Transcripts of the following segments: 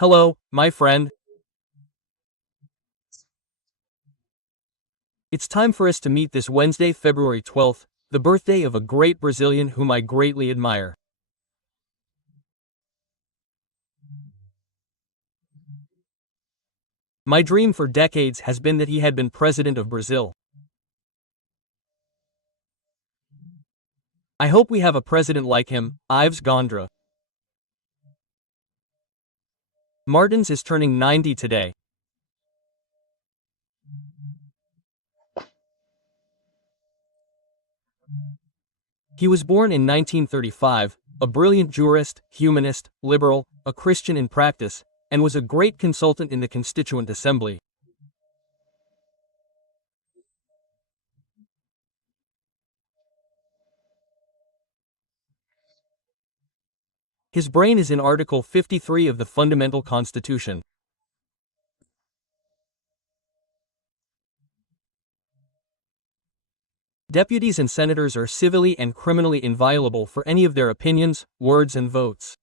Hello, my friend. It's time for us to meet this Wednesday, February 12th, the birthday of a great Brazilian whom I greatly admire. My dream for decades has been that he had been president of Brazil. I hope we have a president like him, Ives Gondra. Martins is turning 90 today. He was born in 1935, a brilliant jurist, humanist, liberal, a Christian in practice, and was a great consultant in the Constituent Assembly. His brain is in Article 53 of the Fundamental Constitution. Deputies and senators are civilly and criminally inviolable for any of their opinions, words and votes.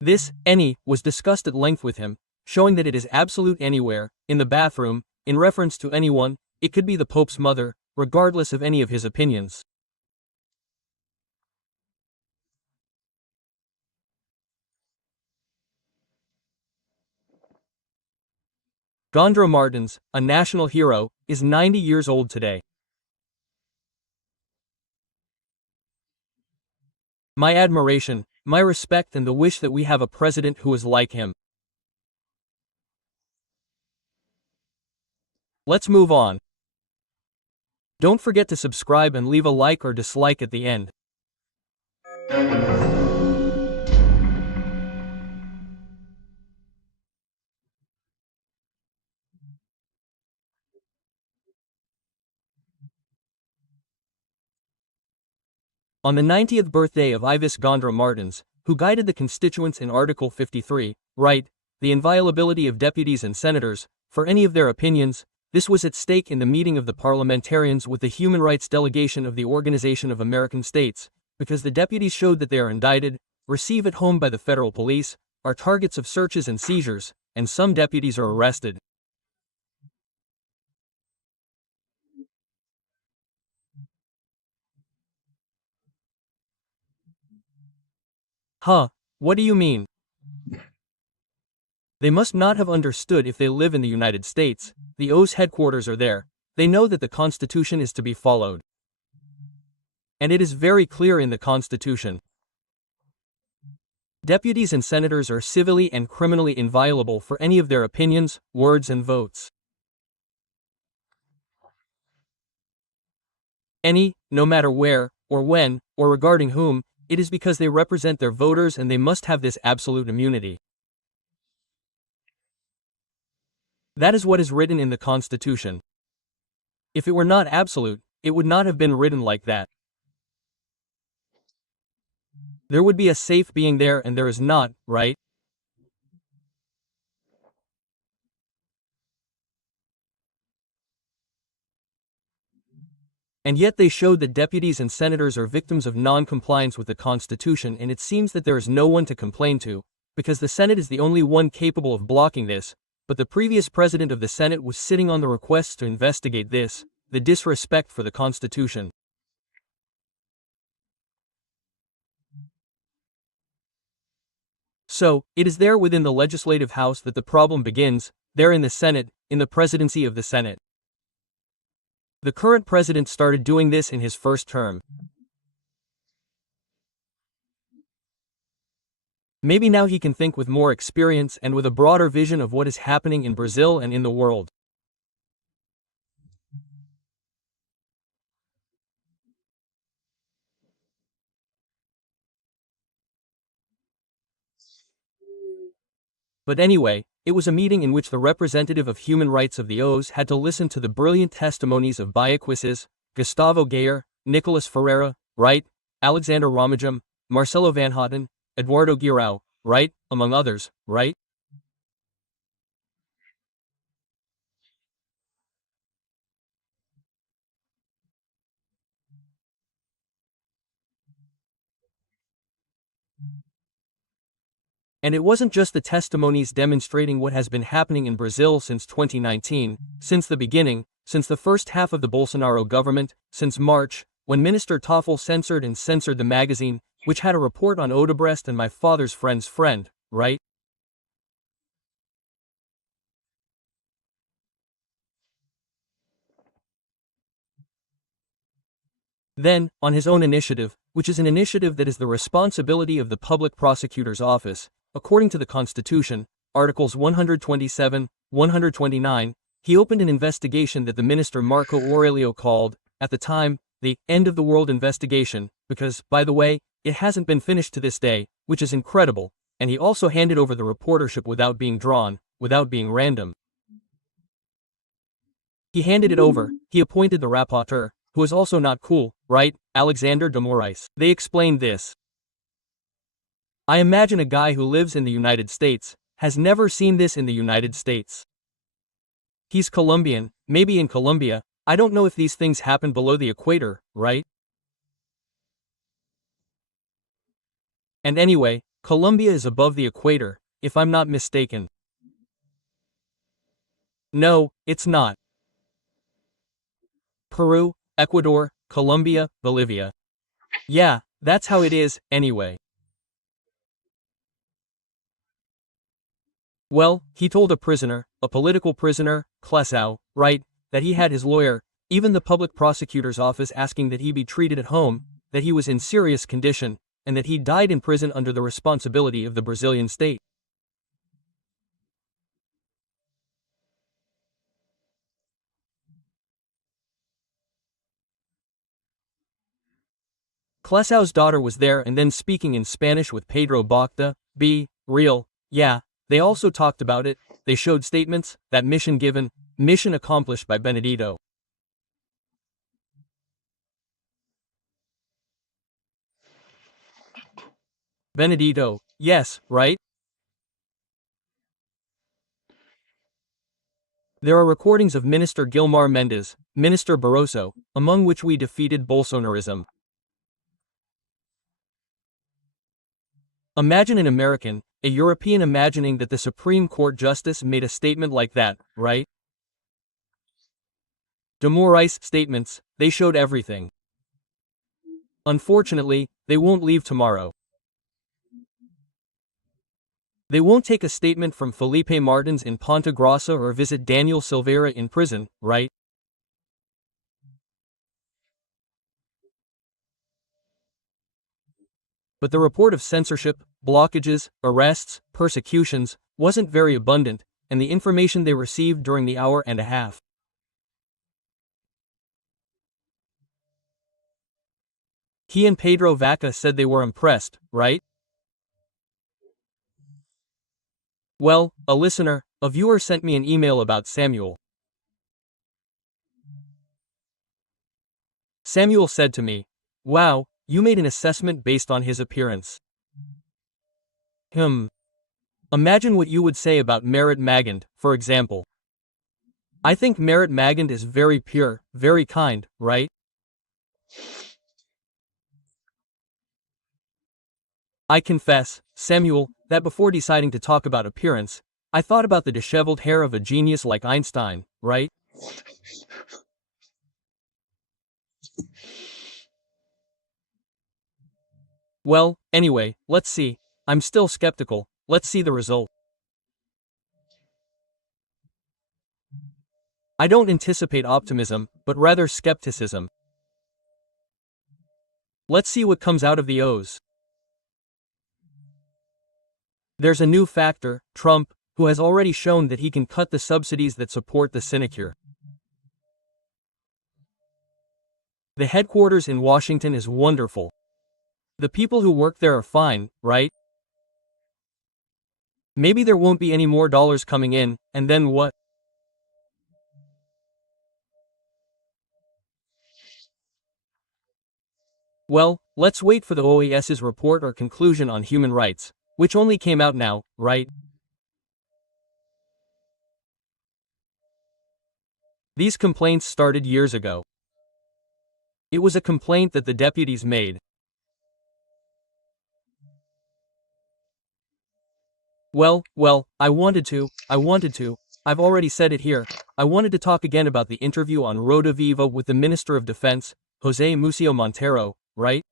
This, any, was discussed at length with him, showing that it is absolute anywhere, in the bathroom, in reference to anyone, it could be the Pope's mother, regardless of any of his opinions. Gondra Martins, a national hero, is 90 years old today. My admiration, my respect and the wish that we have a president who is like him. Let's move on. Don't forget to subscribe and leave a like or dislike at the end. On the 90th birthday of Ives Gondra Martins, who guided the constituents in Article 53, right, the inviolability of deputies and senators, for any of their opinions, this was at stake in the meeting of the parliamentarians with the human rights delegation of the Organization of American States, because the deputies showed that they are indicted, receive at home by the federal police, are targets of searches and seizures, and some deputies are arrested. Huh, what do you mean? They must not have understood if they live in the United States, the O's headquarters are there, they know that the Constitution is to be followed. And it is very clear in the Constitution. Deputies and senators are civilly and criminally inviolable for any of their opinions, words and votes. Any, no matter where, or when, or regarding whom, it is because they represent their voters and they must have this absolute immunity. That is what is written in the Constitution. If it were not absolute, it would not have been written like that. There would be a safe being there and there is not, right? And yet they showed that deputies and senators are victims of non-compliance with the Constitution, and it seems that there is no one to complain to, because the Senate is the only one capable of blocking this, but the previous president of the Senate was sitting on the requests to investigate this, the disrespect for the Constitution. So, it is there within the legislative house that the problem begins, there in the Senate, in the presidency of the Senate. The current president started doing this in his first term. Maybe now he can think with more experience and with a broader vision of what is happening in Brazil and in the world. But anyway, it was a meeting in which the representative of human rights of the O's had to listen to the brilliant testimonies of Baiaquices, Gustavo Gayer, Nicolas Ferreira, right, Alexander Ramajam, Marcelo Van Houten, Eduardo Guirao, right, among others, right? And it wasn't just the testimonies demonstrating what has been happening in Brazil since 2019, since the beginning, since the first half of the Bolsonaro government, since March, when Minister Toffel censored the magazine, which had a report on Odebrecht and my father's friend's friend, right? Then, on his own initiative, which is an initiative that is the responsibility of the Public Prosecutor's Office, according to the Constitution, Articles 127, 129, he opened an investigation that the minister Marco Aurelio called, at the time, the end of the world investigation, because, by the way, it hasn't been finished to this day, which is incredible, and he also handed over the reportership without being drawn, without being random. He handed it over, he appointed the rapporteur, who is also not cool, right, Alexandre de Moraes. They explained this. I imagine a guy who lives in the United States, has never seen this in the United States. He's Colombian, maybe in Colombia, I don't know if these things happen below the equator, right? And anyway, Colombia is above the equator, if I'm not mistaken. No, it's not. Peru, Ecuador, Colombia, Bolivia. Yeah, that's how it is, anyway. Well, he told a prisoner, a political prisoner, Klesau, right, that he had his lawyer, even the public prosecutor's office asking that he be treated at home, that he was in serious condition, and that he died in prison under the responsibility of the Brazilian state. Klesau's daughter was there and then speaking in Spanish with Pedro Bocta, be real, yeah, they also talked about it, they showed statements, that mission given, mission accomplished by Benedito. Benedito, yes, right? There are recordings of Minister Gilmar Mendes, Minister Barroso, among which we defeated Bolsonarism. Imagine an American, a European imagining that the Supreme Court justice made a statement like that, right? De Moraes' statements, they showed everything. Unfortunately, they won't leave tomorrow. They won't take a statement from Felipe Martins in Ponta Grossa or visit Daniel Silveira in prison, right? But the report of censorship, blockages, arrests, persecutions, wasn't very abundant, and the information they received during the hour and a half. He and Pedro Vaca said they were impressed, right? Well, a listener, a viewer sent me an email about Samuel. Samuel said to me, wow, you made an assessment based on his appearance. Imagine what you would say about Merit Magand, for example. I think Merit Magand is very pure, very kind, right? I confess, Samuel, that before deciding to talk about appearance, I thought about the disheveled hair of a genius like Einstein, right? Well, anyway, let's see. I'm still skeptical, let's see the result. I don't anticipate optimism, but rather skepticism. Let's see what comes out of the O's. There's a new factor, Trump, who has already shown that he can cut the subsidies that support the sinecure. The headquarters in Washington is wonderful. The people who work there are fine, right? Maybe there won't be any more dollars coming in, and then what? Well, let's wait for the OAS's report or conclusion on human rights, which only came out now, right? These complaints started years ago. It was a complaint that the deputies made. Well, I wanted to. I've already said it here. I wanted to talk again about the interview on Roda Viva with the Minister of Defense, Jose Museo Montero, right?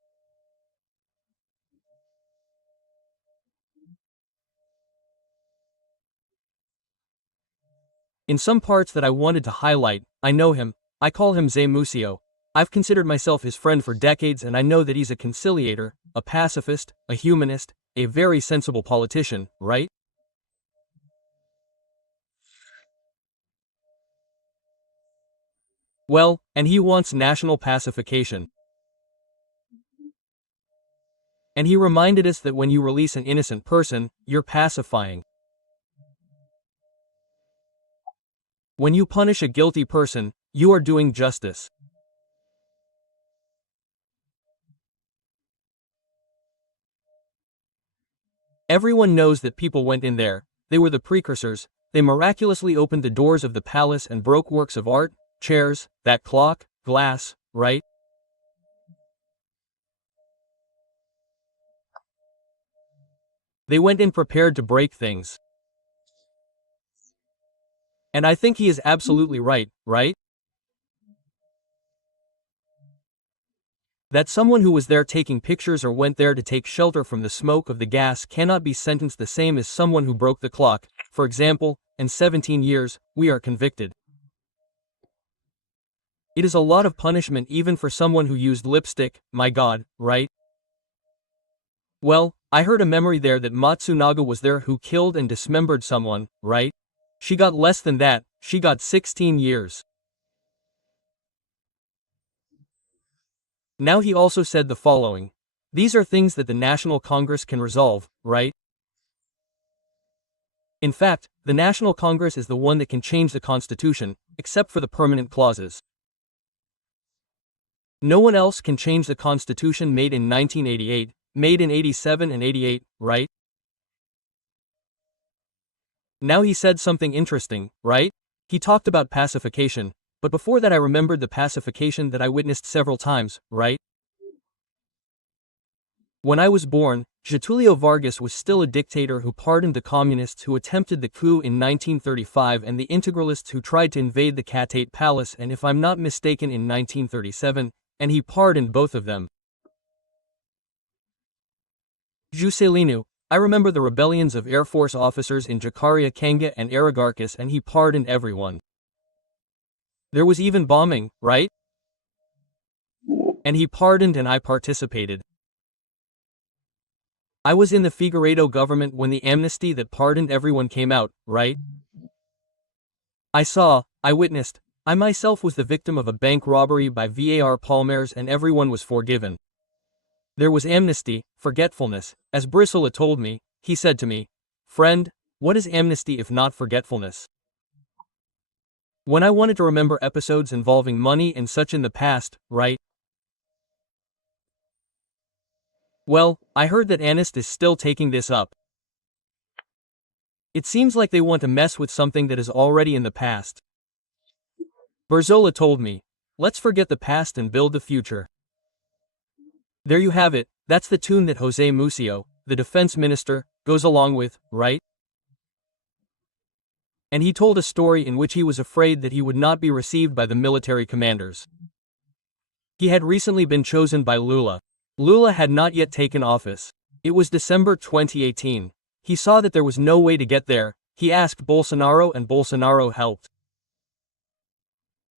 In some parts that I wanted to highlight, I know him. I call him Zé Museo. I've considered myself his friend for decades and I know that he's a conciliator, a pacifist, a humanist, a very sensible politician, right? Well, and he wants national pacification. And he reminded us that when you release an innocent person, you're pacifying. When you punish a guilty person, you are doing justice. Everyone knows that people went in there, they were the precursors, they miraculously opened the doors of the palace and broke works of art, chairs, that clock, glass, right? They went in prepared to break things. And I think he is absolutely right, right? That someone who was there taking pictures or went there to take shelter from the smoke of the gas cannot be sentenced the same as someone who broke the clock, for example, and 17 years, we are convicted. It is a lot of punishment even for someone who used lipstick, my god, right? Well, I heard a memory there that Matsunaga was there who killed and dismembered someone, right? She got less than that, she got 16 years. Now he also said the following. These are things that the National Congress can resolve, right? In fact, the National Congress is the one that can change the Constitution, except for the permanent clauses. No one else can change the Constitution made in 1988, made in 87 and 88, right? Now he said something interesting, right? He talked about pacification, but before that I remembered the pacification that I witnessed several times, right? When I was born, Getulio Vargas was still a dictator who pardoned the communists who attempted the coup in 1935 and the integralists who tried to invade the Catate Palace and if I'm not mistaken in 1937, and he pardoned both of them. Juscelino, I remember the rebellions of Air Force officers in Jacaria Kanga and Aragarcus and he pardoned everyone. There was even bombing, right? And he pardoned and I participated. I was in the Figueiredo government when the amnesty that pardoned everyone came out, right? I saw, I witnessed, I myself was the victim of a bank robbery by VAR Palmers and everyone was forgiven. There was amnesty, forgetfulness, as Brissola told me, he said to me, friend, what is amnesty if not forgetfulness? When I wanted to remember episodes involving money and such in the past, right? Well, I heard that Anist is still taking this up. It seems like they want to mess with something that is already in the past. Berzola told me, let's forget the past and build the future. There you have it, that's the tune that Jose Museo, the defense minister, goes along with, right? And he told a story in which he was afraid that he would not be received by the military commanders. He had recently been chosen by Lula. Lula had not yet taken office. It was December 2018. He saw that there was no way to get there. He asked Bolsonaro and Bolsonaro helped.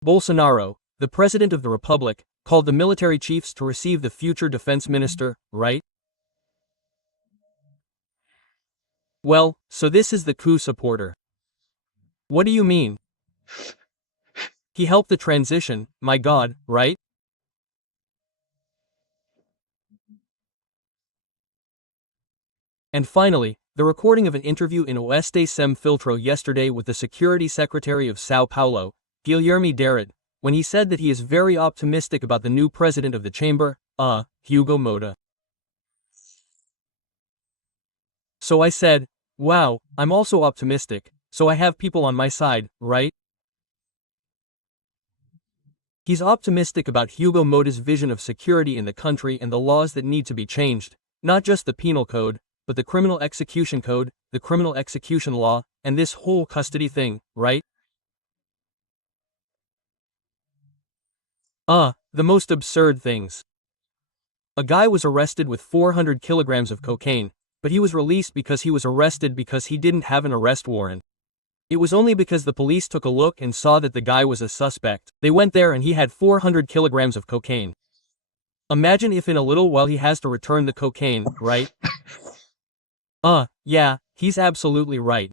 Bolsonaro, the president of the republic, called the military chiefs to receive the future defense minister, right? Well, so this is the coup supporter. What do you mean? He helped the transition, my god, right? And finally, the recording of an interview in Oeste Sem Filtro yesterday with the Security Secretary of Sao Paulo, Guilherme Derrit, when he said that he is very optimistic about the new president of the chamber, Hugo Moura. So I said, wow, I'm also optimistic, so I have people on my side, right? He's optimistic about Hugo Moura's vision of security in the country and the laws that need to be changed, not just the penal code, but the criminal execution code, the criminal execution law, and this whole custody thing, right? The most absurd things. A guy was arrested with 400 kilograms of cocaine, but he was released because he was arrested because he didn't have an arrest warrant. It was only because the police took a look and saw that the guy was a suspect. They went there and he had 400 kilograms of cocaine. Imagine if in a little while he has to return the cocaine, right? Yeah, he's absolutely right.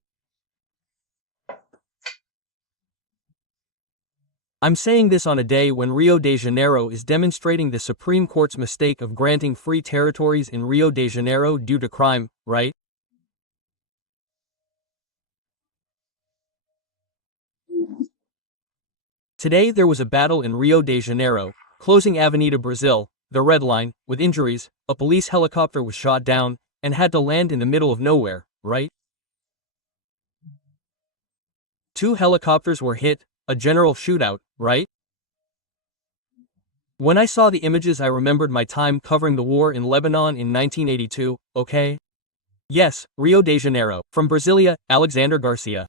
I'm saying this on a day when Rio de Janeiro is demonstrating the Supreme Court's mistake of granting free territories in Rio de Janeiro due to crime, right? Today there was a battle in Rio de Janeiro, closing Avenida Brazil, the Red Line, with injuries. A police helicopter was shot down, and had to land in the middle of nowhere, right? 2 helicopters were hit, a general shootout, right? When I saw the images I remembered my time covering the war in Lebanon in 1982, okay? Yes, Rio de Janeiro. From Brasilia, Alexandre Garcia.